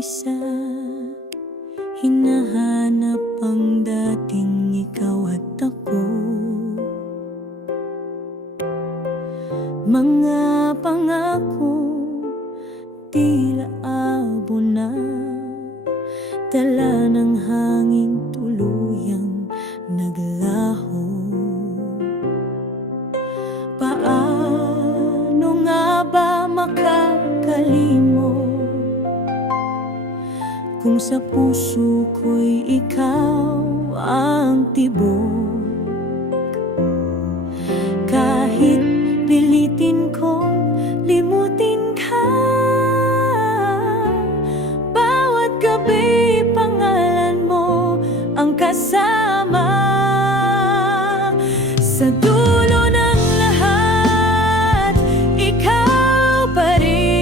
nag-iisa, hinahanap ang dating ikaw at ako. Mga pangako tila abo na, dala ng hangin tuluyang naglaho. Paano nga ba makakalimot kung sa puso ko'y ikaw ang tibok? Kahit pilitin kong limutin ka, bawat gabi pangalan mo ang kasama. Sa dulo ng lahat, ikaw pa rin.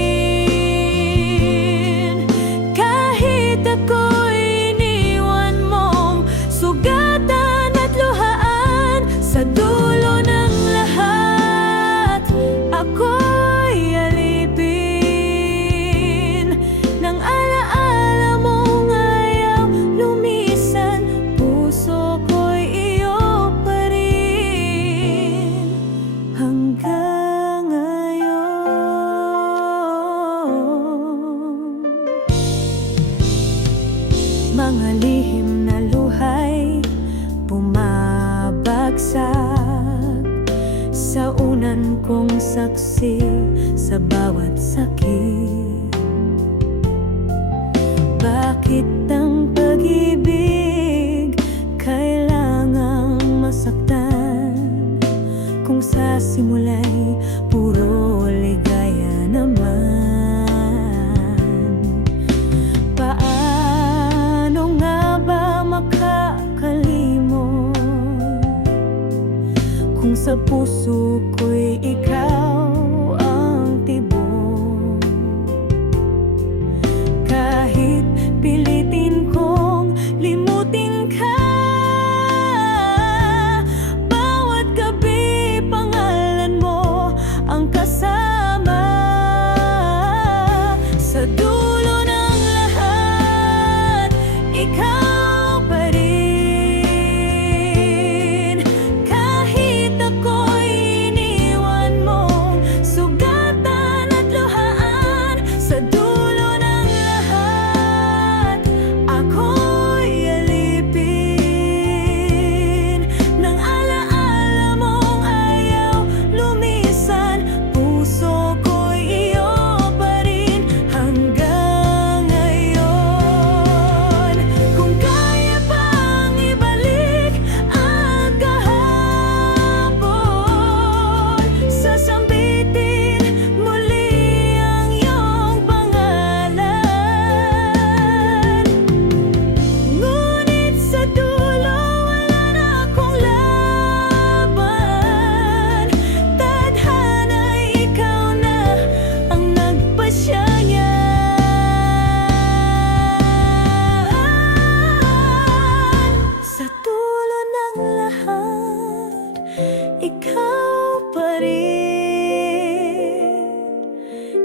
Kahit ako'y iniwan mong sugatan at luhaan, sa dulo ng lahat, ako'y alipin ng alaala mong ayaw lumisan. Puso ko'y iyo pa rin hanggang ngayon. Mga lihim na luhay bumabagsak sa unan kong saksi sa bawat sakit. Bakit ang pag-ibig kailangang masaktan kung sa simula'y puro ligaya naman? Paano nga ba makakalimot kung sa puso ko'y ikaw ang tibok? Kahit pilitin kong limutin ka, bawat gabi pangalan mo ang kasama. Sa dulo ng lahat, ikaw pa rin. Kahit ako'y iniwan mong sugatan at luhaan, sa dulo ng lahat, ako'y alipin ng alaala mong ayaw lumisan. Puso ko'y iyo pa rin hanggang ngayon. Kung kaya pang ibalik ang kahapon, sasambitin muli ang iyong pangalan. Ngunit sa dulo wala na akong laban. Tadhana'y ikaw na ang nagpasya niyan. Sa dulo ng lahat, ikaw pa rin.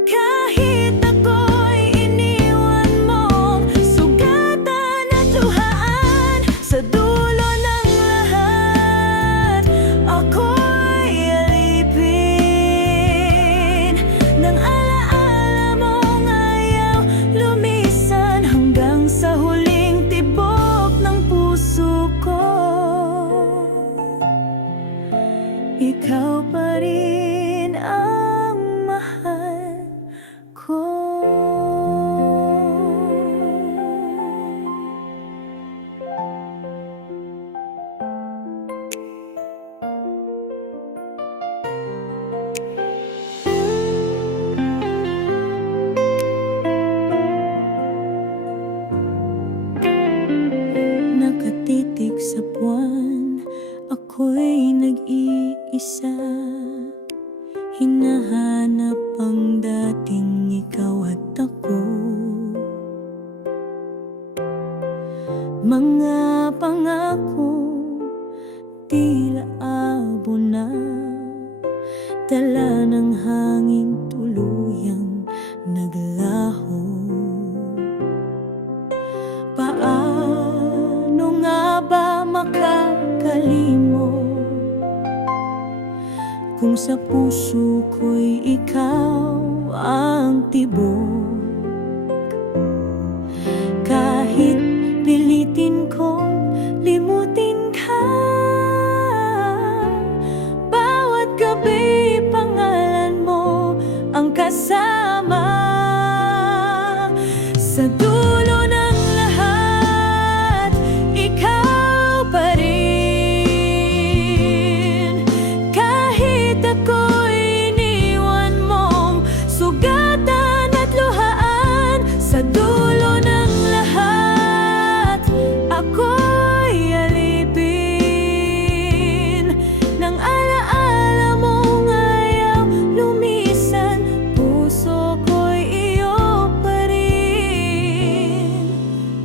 Kahit ako'y iniwan mong sugatan at luhaan, sa dulo ng lahat, ako'y alipin ng alaala mong ayaw lumisan hanggang sa huling tibok ng puso ko. Ikaw pa rin ang mahal ko. Nakatitig sa buwan, ako'y nag-iisa, hinahanap ang dating ikaw at ako. Mga pangako tila abo na, dala ng hangin tuluyang naglaho. Kung sa puso ko'y ikaw ang tibok, kahit pilitin kong limutin ka, bawat gabi pangalan mo ang kasama. Sa dulo ng lahat, ikaw pa rin. Kahit ako'y iniwan mong sugatan at luhaan, sa dulo ng lahat, ako'y alipin ng alaala mong ayaw lumisan. Puso ko'y iyo pa rin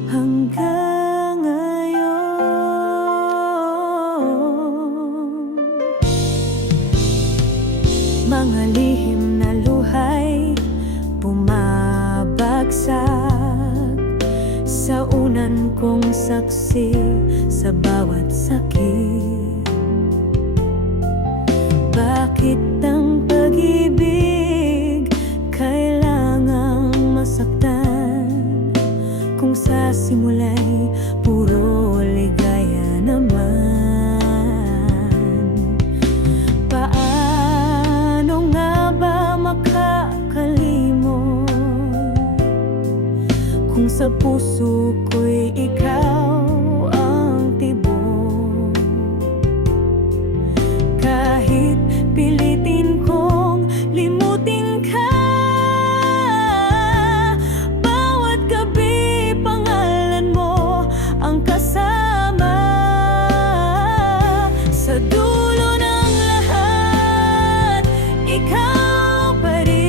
hanggang ngayon. Mga lihim na luhay bumabagsak sa unan kong saksi sa bawat sakit. Bakit ang pag-ibig kailangang masaktan, kung sa simula'y puro ligaya naman? Paano nga ba makakalimot kung sa puso ko'y ikaw ang tibok? Kahit pilitin kong limutin ka, bawat gabi pangalan mo ang kasama. Sa dulo ng lahat, ikaw pa rin.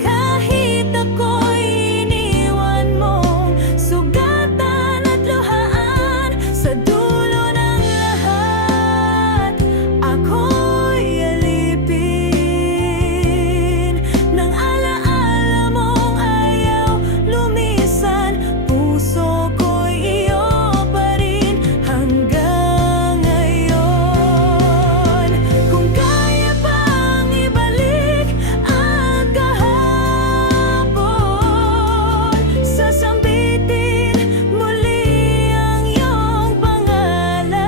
Kahit ako'y iniwan mong sugatan at luhaan, sa dulo ng lahat, ako'y alipin ng alaala mong ayaw lumisan. Puso ko'y iyo pa rin hanggang ngayon. Kung kaya pang ibalik ang kahapon, sasambitin muli ang iyong pangalan.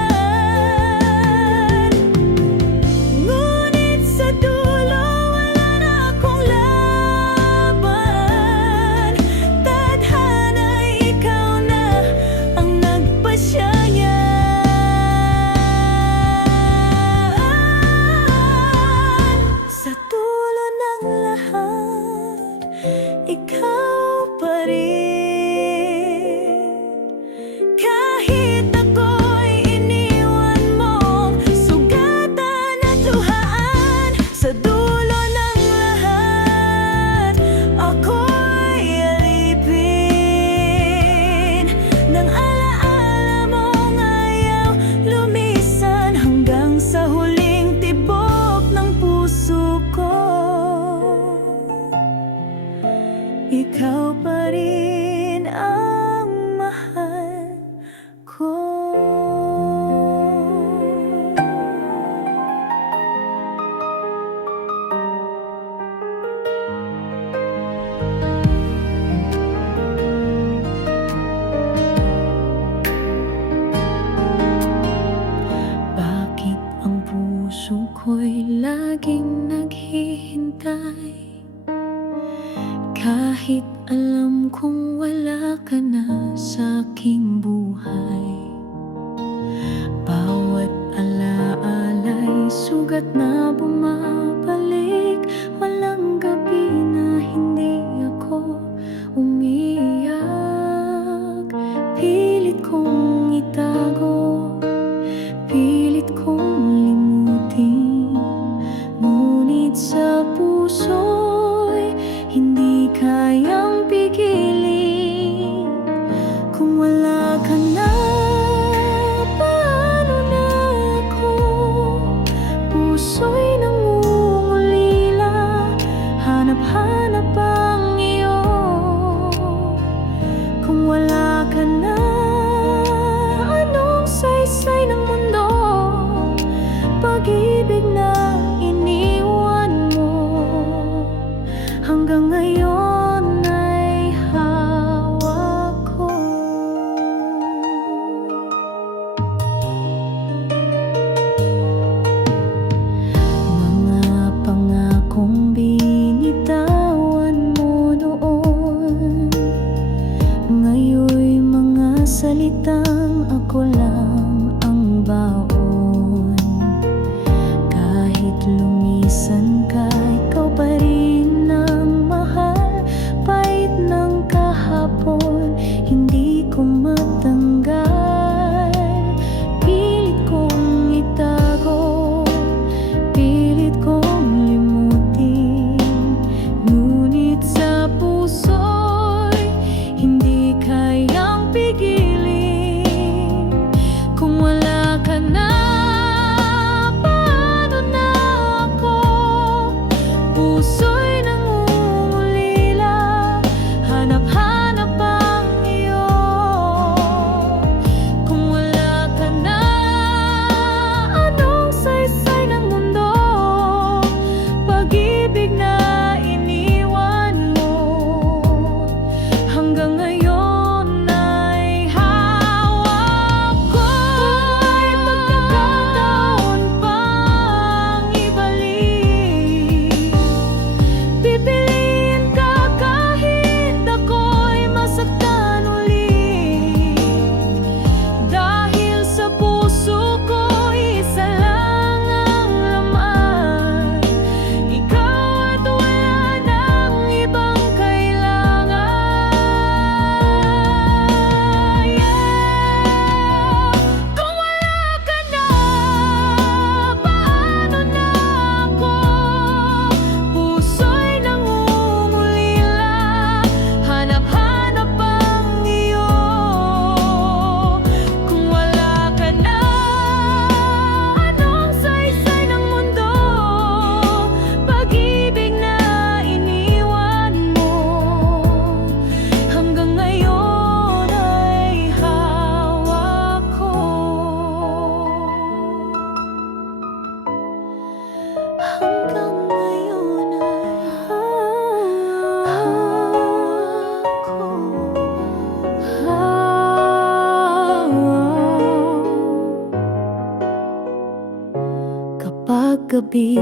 Ngunit sa dulo wala na akong laban. Tadhana'y ikaw na ang nagpasya niyan. Sa dulo ng lahat, ikaw pa rin. Kahit ako'y iniwan mong sugatan at luhaan, sa dulo ng lahat, ako'y alipin ng alaala mong ayaw lumisan hanggang sa huling tibok ng puso ko. Ikaw pa rin ang mahal ko. Bakit ang puso ko'y laging naghihintay, kahit alam kong wala ka na sa aking buhay? Bawat alaala'y sugat na bumabalik, walang gabi na hindi ako umiiyak. Pilit kong itago, pilit kong limutin, ngunit sa puso'y hindi kayang pigilin. Kung wala ka na, paano na ako? Puso'y nangunguli pangakong binitawan mo noon. Ngayon'y mga salitang ako lang ang baon. Kahit lumisan ka, ikaw pa rin ang mahal. Pait ng kahapon, hindi ko matanggal. Pilit kong itago, pilit kong limutin, ngunit sa puso'y hindi kayang pigilin. Kung wala ka na, paano na ako? Puso'y nangungulila, hanap-hanap ang iyo. Kung wala ka na, anong saysay ng mundo? Pag-ibig na iniwan mo, hanggang ngayon ay hawak ko. May pagkakataon pang ibalik, pipiliin ka kahit ako'y masaktan ulit. Dahil sa puso ko, isa lang ang laman, ikaw at wala nang ibang kailangan. Kung wala ka na, paano na ako? Puso'y nangungulila, hanap-hanap ang iyo. Kung wala ka na, anong saysay ng mundo? Pag-ibig na iniwan mo, hanggang ngayon ay hawak ko. Hanggang ngayon ay hawak ko. Kapag gabi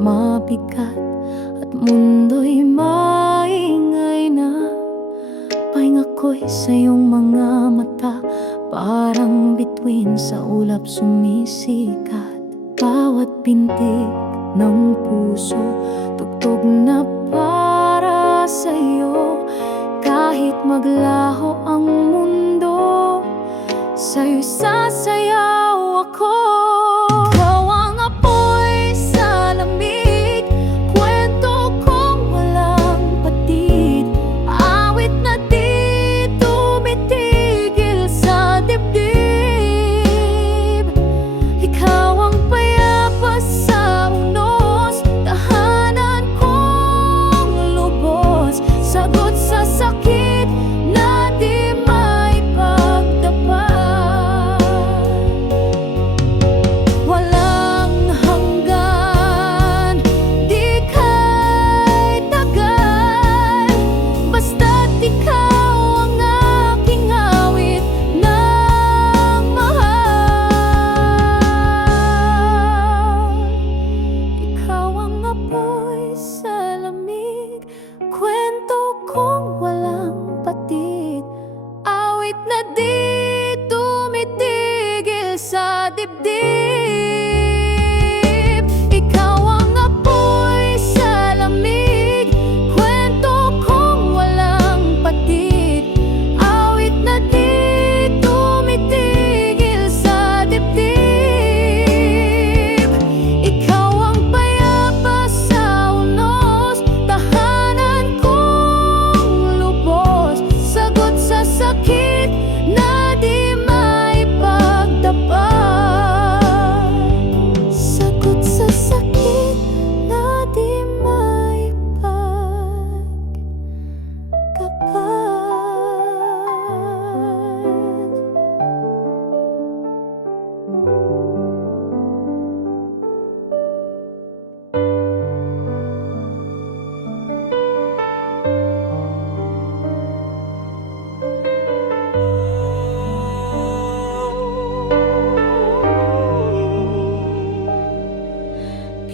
mabigat at mundo'y maingay na, pahinga ko'y sa iyong mga mata, parang bituin sa ulap sumisikat. Bawat pintig ng puso, tugtog na para sa'yo. Kahit maglaho ang mundo, sa'yo'y sasayaw ako. Ikaw ang apoy sa lamig, kwento kong walang patid, awit na di tumitigil sa dibdib. Ikaw ang payapa sa unos, tahanan kong lubos, sagot sa sakit na di maipagdapat.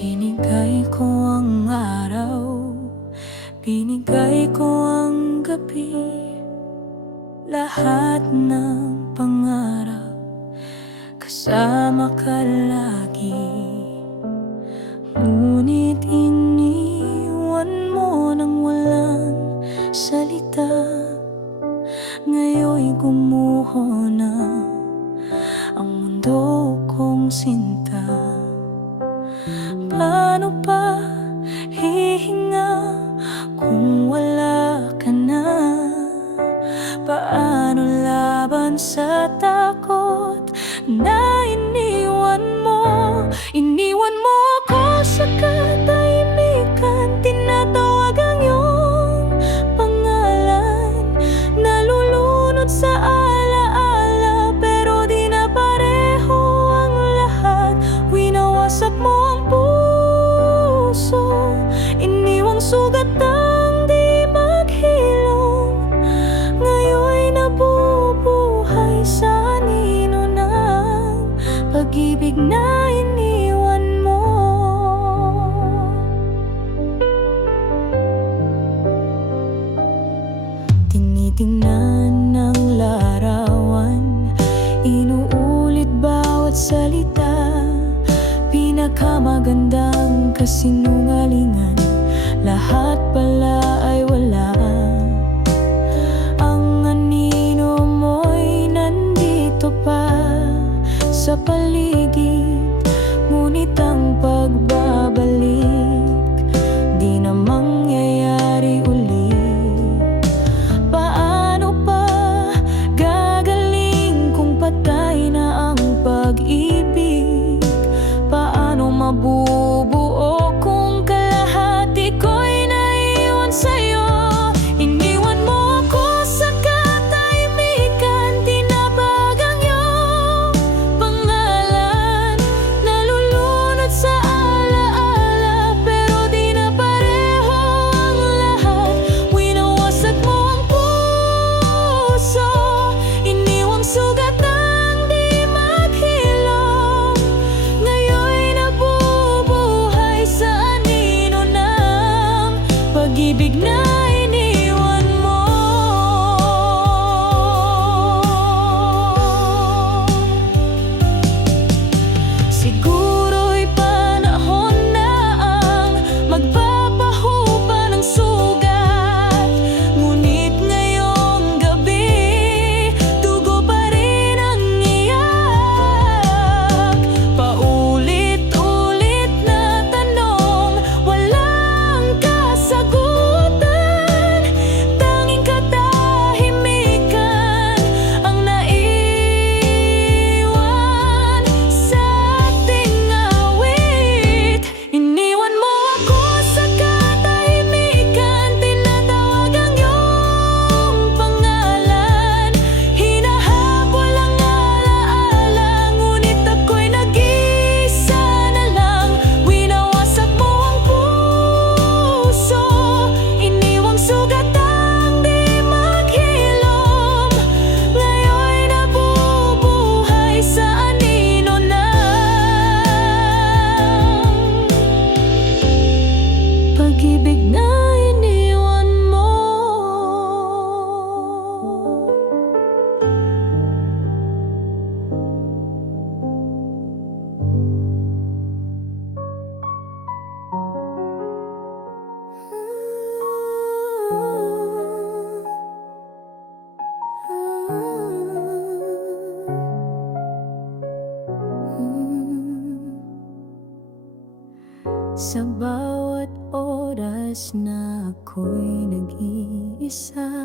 Binigay ko ang araw, binigay ko ang gabi, lahat ng pangarap, kasama ka lagi. Ngunit iniwan mo nang walang salita. Ngayon'y gumuho na ang mundo kong sinta. Paano pa hihinga kung wala ka na? Paano laban sa takot na iniwan mo? Iniwan mo ako sa katahimikan, tinatawag ang iyong pangalan. Nalulunod sa alaala, pero di na pareho ang lahat. Winawasak mo ang puso, iniwang sugat ang di maghilom. Ngayon'y nabubuhay sa anino ng pag-ibig na iniwan mo. Tinitingnan ng larawan, inuulit bawat salita. Pinakamagandang kasinungalingan, lahat pala ay wala. Ang anino mo'y nandito pa sa paligid, ngunit ang pagbabalik di na mangyayari ulit. Paano pa gagaling kung patay na ang pag-ibig? Paano mabubuo kung kalahati ko'y naiwan sa'yo? Iniwan mo ako sa katahimikan, tinabag ang iyong pangalan. Nalulunod sa alaala, pero di na pareho ang lahat. Winawasak mo ang puso, iniwang sugat ang di maghilom. Ngayon'y nabubuhay sa anino ng pag-ibig na iniwan mo. Siguro'y panahon na ang magpapahupa ng sugat. Ngunit ngayong gabi, dugo pa rin ang iyak. Paulit-ulit na tanong, walang kasagutan. Tanging katahimikan ang naiwan sa ating awit. Iniwan mo ako sa katahimikan, tinatawag ang iyong pangalan. Hinahabol ang alaala, ngunit ako'y nag-iisa na lang. Winawasak mo ang puso, iniwang sugat ang di maghilom. Ngayon'y nabubuhay sa anino ng pag-ibig na iniwan mo. Sa bawat oras na ako'y nag-iisa,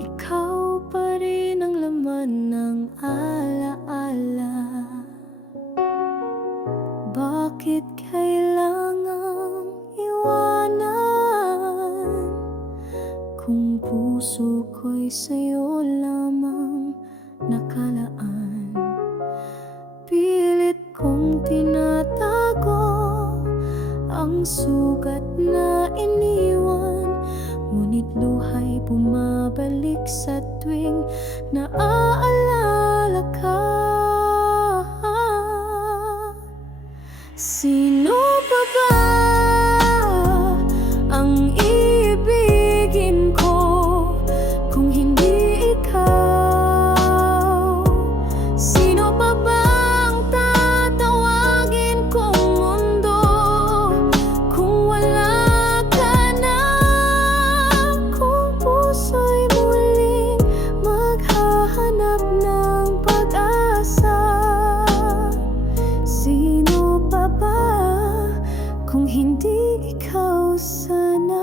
ikaw pa rin ang laman ng alaala. Bakit kailangang iwanan kung puso ko'y sa'yo lamang nakalaan? Pilit kong tinatago ang sugat na iniwan, ngunit luha'y bumabalik sa tuwing naaalala ka. Sino pa ba ang iibigin ko kung hindi ikaw? Sino pa ba ang tatawagin kong mundo kung wala ka na? Kung puso'y muling maghahanap ng pag-asa, sino pa ba kung hindi ikaw sana?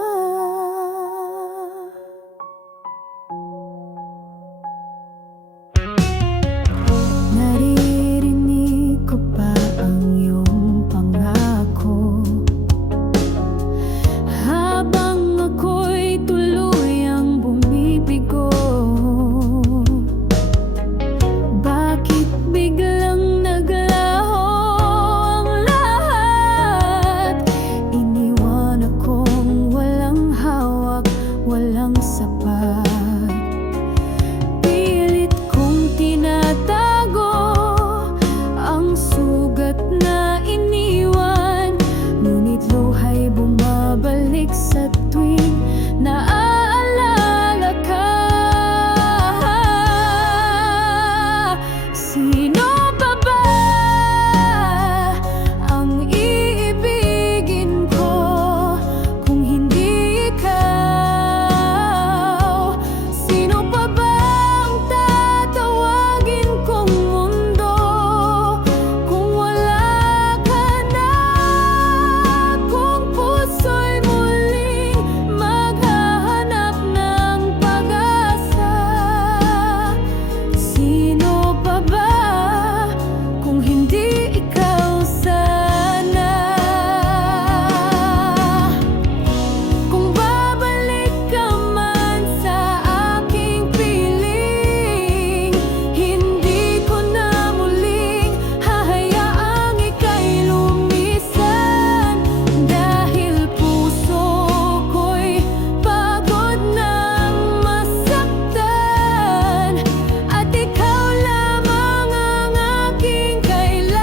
Naririnig ko pa ang iyong pangako habang ako'y tuluyang bumibigo. Bakit biglang naglaho ang lahat? Iniwan akong walang hawak, walang sapat. Pilit kong tinatago ang sugat na iniwan, ngunit luha'y bumabalik sa tuwing naaalala ka. Sino pa ba ang iibigin ko kung hindi ikaw? Sino pa ba ang tatawagin kong mundo kung wala ka na? Kung puso'y muling maghahanap ng pag-asa, sino pa ba kung hindi ikaw sana? Kung babalik ka man sa aking piling, hindi ko na muling hahayaang ika'y lumisan, dahil puso ko'y pagod ng masaktan, at ikaw lamang ang aking kailangan.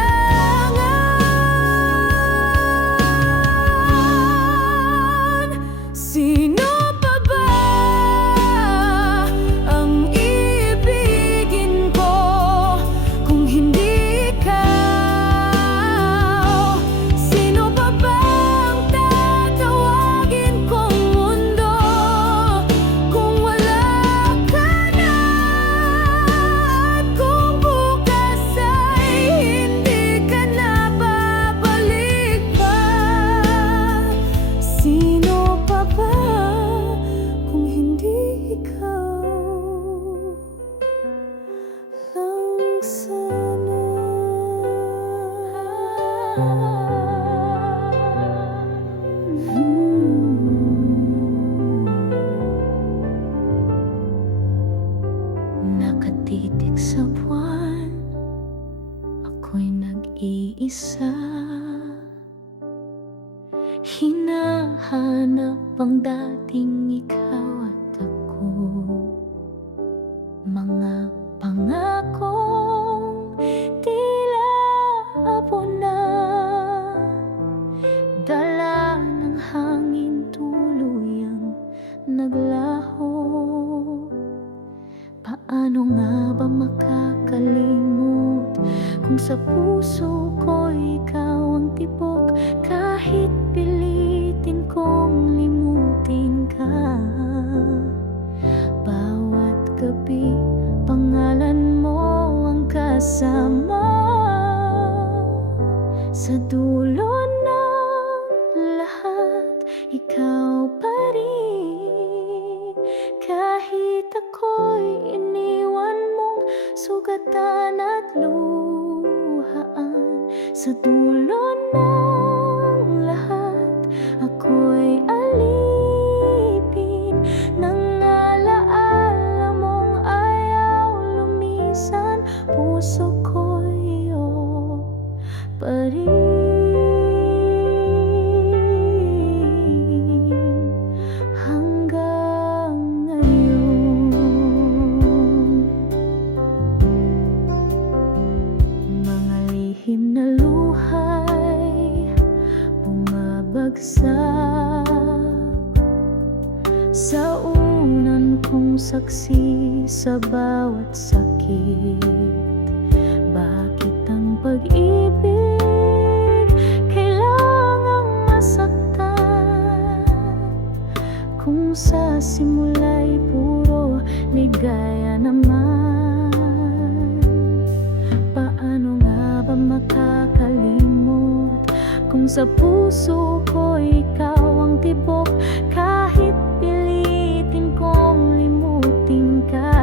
Sino pa ba ang iibigin ko kung hindi ikaw? Sino pa ba ang tatawagin kong mundo kung wala ka na? At kung bukas ay hindi ka na babalik pa, sino pa ba kung hindi ikaw lang sana? Nakatitig sa buwan, ako'y nag-iisa. Hinahanap ang dating ikaw at ako, mga pangakong tila abo na, dala ng hangin tuluyang naglaho. Paano nga ba makakalimot kung sa puso ko ikaw ang tibok? Kahit pilitin kong limutin ka, bawat gabi pangalan mo ang kasama. Sa dulo ng lahat, ikaw pa rin. Kahit ako'y iniwan mong sugatan at luhaan, sa dulo ng lahat, ako'y alipin ng alaala mong ayaw lumisan. Puso ko'y iyo pa rin hanggang ngayon. Mga lihim na luhay bagsak sa unan kong saksi sa bawat sakit. Bakit ang pag-ibig kailangang masaktan kung sa simula'y puro ligaya naman? Paano nga ba makakalimot kung sa puso ko ikaw ang tibok? Kahit pilitin kong limutin ka,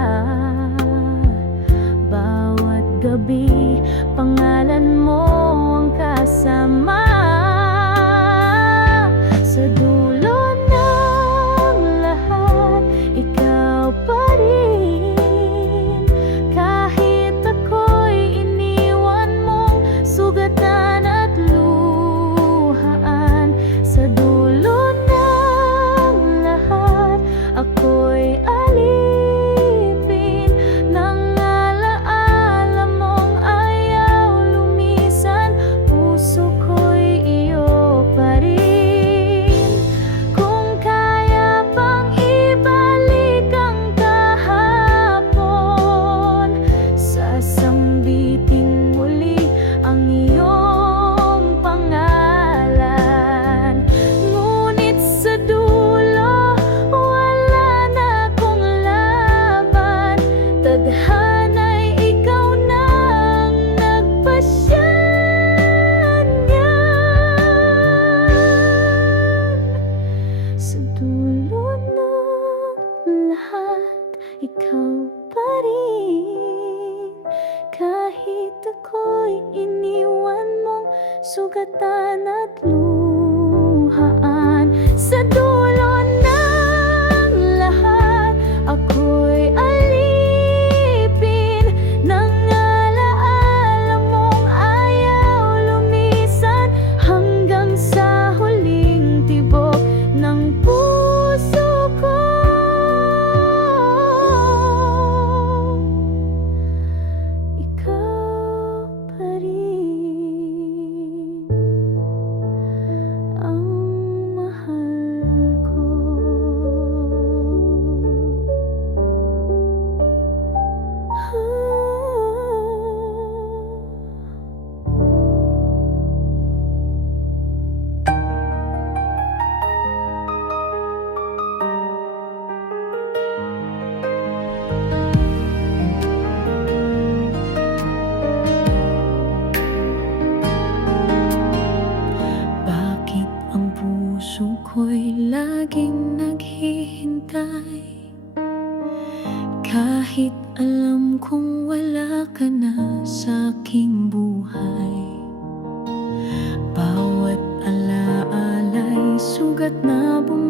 bawat gabi pangalan mo ang kasama. Sa dulo ng lahat, ikaw pa rin. Kahit ako'y iniwan mong sugatan at luhaan. Sa dulo ng lahat, ako'y alipin ng alaala mong ayaw lumisan. Puso ko'y iyo pa rin. Kung kaya pang ibalik ang kahapon, sasambitin muli ang iyong pangalan. Ngunit sa dulo, wala na akong laban. Tadhana'y ikaw na ang nagpasya niyan. Sa dulo ng lahat, ikaw pa rin. Kahit ako'y iniwan mong sugatan at luhaan. Sa dulo ng lahat, ako'y alipin ng alaala mong ayaw lumisan. Hanggang sa huling tibok ng puso ko, ikaw pa rin ang mahal ko. Bakit ang puso ko'y laging naghihintay? Kahit alam kong wala ka na sa aking buhay. Bawat alaala'y sugat na bumalik